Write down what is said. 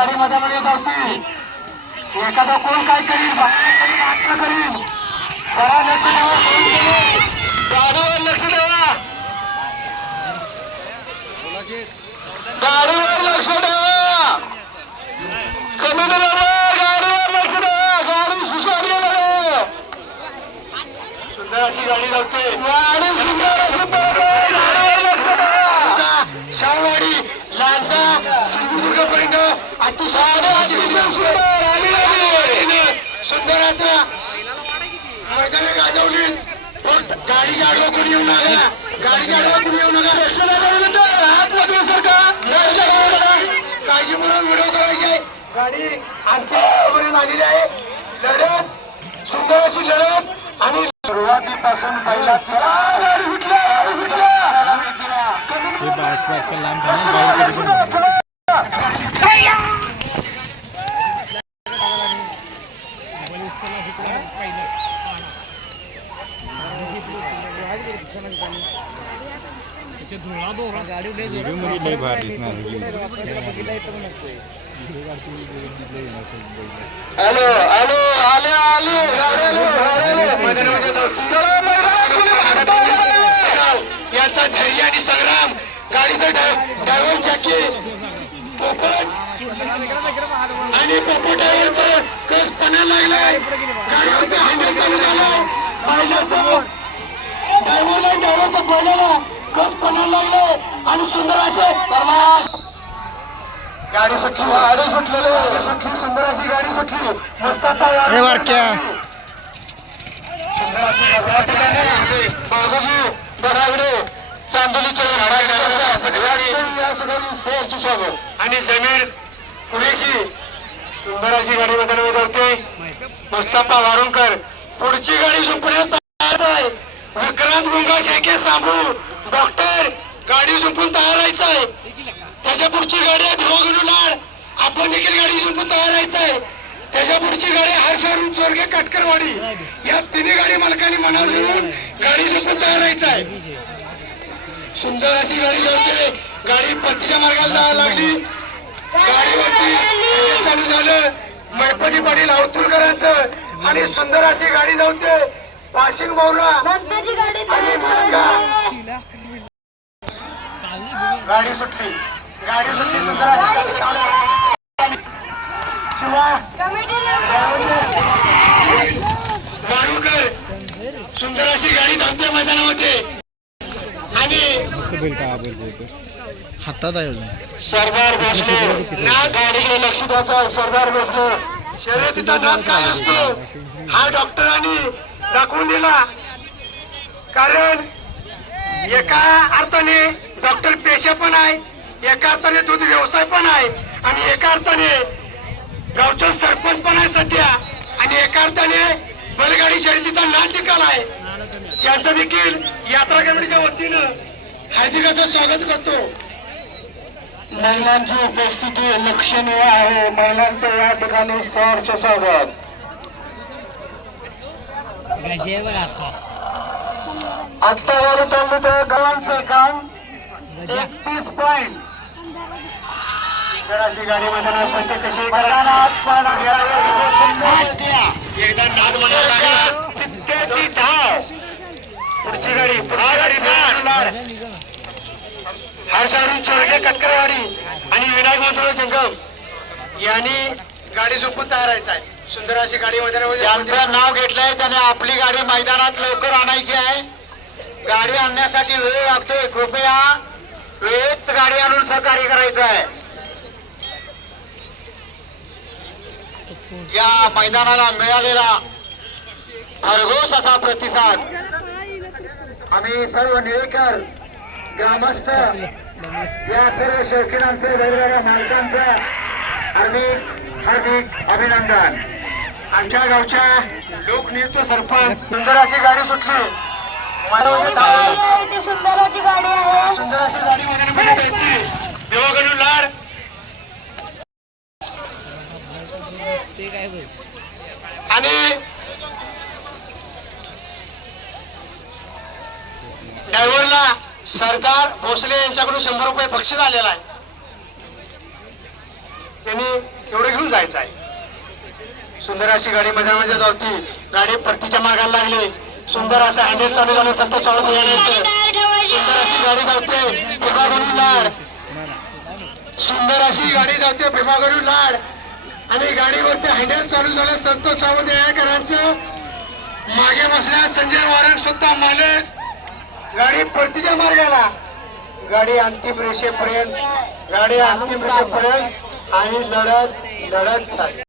गाडी मध्ये धावते. एखादा कोण काय करील नाटक करील. जरा लक्ष द्यावा. गाडीवर लक्ष द्यावा. गाडीवर लक्ष द्यावा. गाडीवर लक्ष द्यावा. गाडी सुसारली. सुंदर अशी गाडी धावते. गाडी सुंदर अशी गाडीवर लक्ष द्यावा. शाळवाडी लांजा सिंधुदुर्गपर्यंत अतिशय सुंदर असा मैदान गाजवली. गाडीच्या आडवा कोणी येऊ नका. गाडीच्या आडवा कोणी येऊ नका. हात मधून सरका. काळजी म्हणून व्हिडिओ करायचे. गाडी अंतिमपर्यंत आलेली आहे. लढत सुंदर अशी लढत आणि सुरुवातीपासून बैलाची गाडी फुटल्या. हॅलो हॅलो आले आले याचा धैर्य आणि संग्राम. गाडीचा ड्रायव्हर जॅकी पोपट आणि पोपट ड्रायव्हरचं कस पणाला लागलाय. गाडीवरती हँडल चालू झालं. ड्रायव्हरचा बैलाला कस पणाला लागलाय आणि सुंदर असे गाडी सुटली. गाडी सुटली. सुंदर अशी गाडी सुटली. मस्त आणि जमीन पुरेशी सुंदर अशी गाडी मध्ये धरते. मुस्तफा वारुणकर पुढची गाडी झुंपण्यास तयार आहे. विक्रांत गुंगा शेके सांभू डॉक्टर गाडी झुंपून तयार राहायचं आहे. त्याच्या पुढची गाडी आहे भिवगणू लाड. आपण देखील गाडी झुंपून तयार राहायचं आहे. त्याच्या पुढची गाडी हर्षवरून चोरगे काटकरवाडी. या तिन्ही गाडी मालकांनी मनावर घेऊन गाडी झुंपून तयार राहायचं आहे. सुंदर अशी गाडी धावते. गाडी पत्तीच्या मार्गाला जायला लागली. गाडीवरती चालू झालं मैपती पाटील अवतुलकरांचं आणि सुंदर अशी गाडी धावते. वाशिंग भाऊला गाडी सुटली. गाडी सुटली. सुंदर वारुणकर सुंदर अशी गाडी धावते मैदानामध्ये आणि हातात आहे अजून सरदार भोसले ना गाडीकडे लक्ष द्यायचं. सरदार भोसले शर्यतीचा नाद काय असतो हा डॉक्टरांनी दाखवून दिला. कारण एका अर्थाने डॉक्टर पेशा पण आहे. एका अर्थाने दूध व्यवसाय पण आहे आणि एका अर्थाने गावचा सरपंच पण आहे सध्या आणि एका अर्थाने बैलगाडी शर्यतीचा नाद देखील आहे. त्यांचं देखील यात्रा कमिटीच्या वतीनं हार्दिक असं स्वागत करतो. महिलांची उपस्थिती लक्षणीय आहे. महिलांचं या ठिकाणी सहर्ष स्वागत. आत्ता गाडी चालली तर गावांचं काम 31 पॉइंट. अशी गाडी मैदानात कशी एकदा नाद म्हणायला चित्त्याची धाव. पुढची गाडी हर्षवरून चोरगे कटकरवाडी आणि विनायक मंत्र जंगम यांनी गाडी झोपून तयार राहायचं आहे. सुंदर अशी गाडी मैदानामध्ये ज्यांचं नाव घेतलंय त्याने आपली गाडी मैदानात लवकर आणायची आहे. गाडी आणण्यासाठी वेळ लागतोय. कृपया वेळेत गाडी आणून सहकार्य करायचं आहे. या मैदानाला मिळालेला भरघोस असा प्रतिसाद आम्ही सर्व निळेकर ग्रामस्थ या सर्व शौकीनांचे वेगवेगळ्या मालकांचं हार्दिक हार्दिक अभिनंदन. आमच्या गावच्या लोकनियुक्त सरपंच सुंदर अशी गाडी सुटली. सुंदर अशी गाडी आहे. सुंदर अशी गाडी मध्ये देवगणू लाड आणि ड्रायव्हरला सरदार भोसले यांच्याकडून 100 रुपये बक्षीस आलेला आहे. त्यांनी तेवढं घेऊन जायचं आहे. सुंदर अशी गाडी मैदानामध्ये धावती. गाडी परतीच्या मागायला लागली. सुंदर असं हँडल चालू झालं. संतोष चव्हाण यायचं. सुंदर अशी गाडी धावते. भीमागडू लाड. सुंदर अशी गाडी धावते. भीमागडू लाड आणि गाडीवरती हँडल चालू झालं. संतोष सावंत यायकरांचं. मागे बसल्या संजय वारंग स्वतः मालक. गाडी परतीच्या मार्गाला. गाडी अंतिम रेषेपर्यंत आणि लढत चालली.